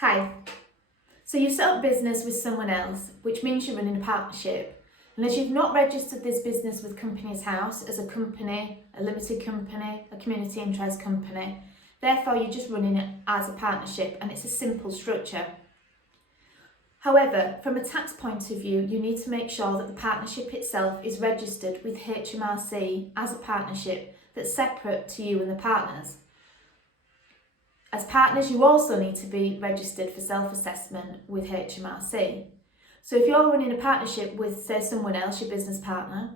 Hi. So you've set up business with someone else, which means you're running a partnership. And as you've not registered this business with Companies House as a company, a limited company, a community interest company, therefore you're just running it as a partnership and it's a simple structure. However, from a tax point of view, you need to make sure that the partnership itself is registered with HMRC as a partnership that's separate to you and the partners. As partners, you also need to be registered for self-assessment with HMRC. So if you're running a partnership with, say, someone else, your business partner,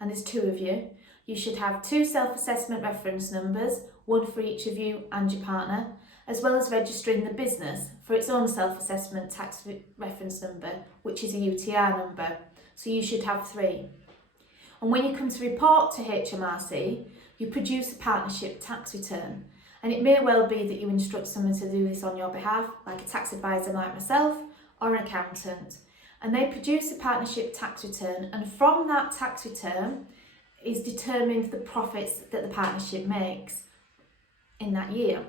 and there's two of you, you should have two self-assessment reference numbers, one for each of you and your partner, as well as registering the business for its own self-assessment tax reference number, which is a UTR number. So you should have three. And when you come to report to HMRC, you produce a partnership tax return. And it may well be that you instruct someone to do this on your behalf, like a tax advisor like myself, or an accountant. And they produce a partnership tax return, and from that tax return is determined the profits that the partnership makes in that year.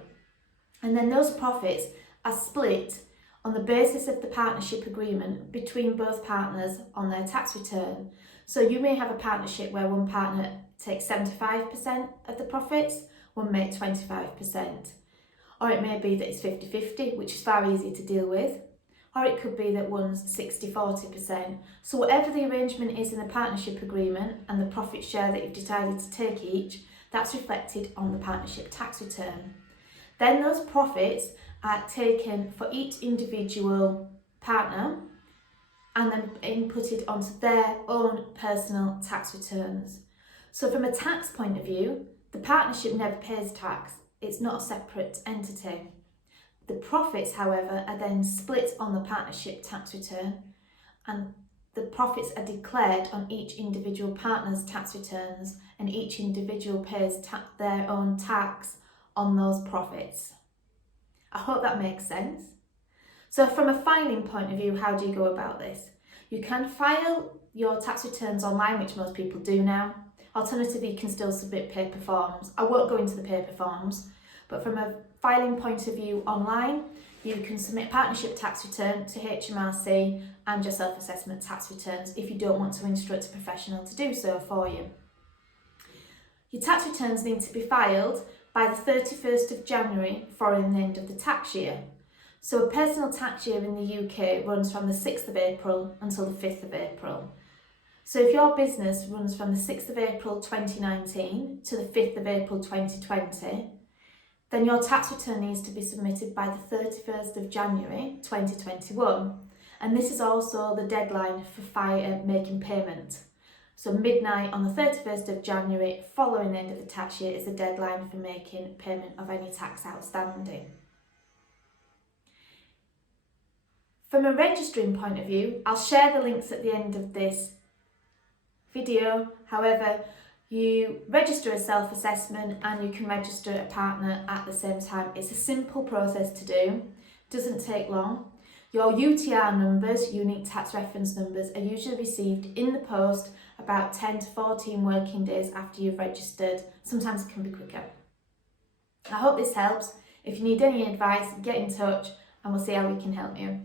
And then those profits are split on the basis of the partnership agreement between both partners on their tax return. So you may have a partnership where one partner takes 75% of the profits, one may 25%. Or it may be that it's 50-50, which is far easier to deal with. Or it could be that one's 60-40%. So whatever the arrangement is in the partnership agreement and the profit share that you've decided to take each, that's reflected on the partnership tax return. Then those profits are taken for each individual partner and then inputted onto their own personal tax returns. So from a tax point of view, the partnership never pays tax. It's not a separate entity. The profits, however, are then split on the partnership tax return, and the profits are declared on each individual partner's tax returns, and each individual pays their own tax on those profits. I hope that makes sense. So from a filing point of view, how do you go about this? You can file your tax returns online, which most people do now. Alternatively, you can still submit paper forms. I won't go into the paper forms, but from a filing point of view online, you can submit partnership tax return to HMRC and your self-assessment tax returns if you don't want to instruct a professional to do so for you. Your tax returns need to be filed by the 31st of January following the end of the tax year. So a personal tax year in the UK runs from the 6th of April until the 5th of April. So if your business runs from the 6th of April 2019 to the 5th of April 2020, then your tax return needs to be submitted by the 31st of January 2021. And this is also the deadline for making payment. So midnight on the 31st of January following the end of the tax year is the deadline for making payment of any tax outstanding. From a registering point of view, I'll share the links at the end of this video. However, you register a self-assessment and you can register a partner at the same time. It's a simple process to do, doesn't take long. Your UTR numbers, unique tax reference numbers, are usually received in the post about 10 to 14 working days after you've registered. Sometimes it can be quicker. I hope this helps. If you need any advice, get in touch and we'll see how we can help you.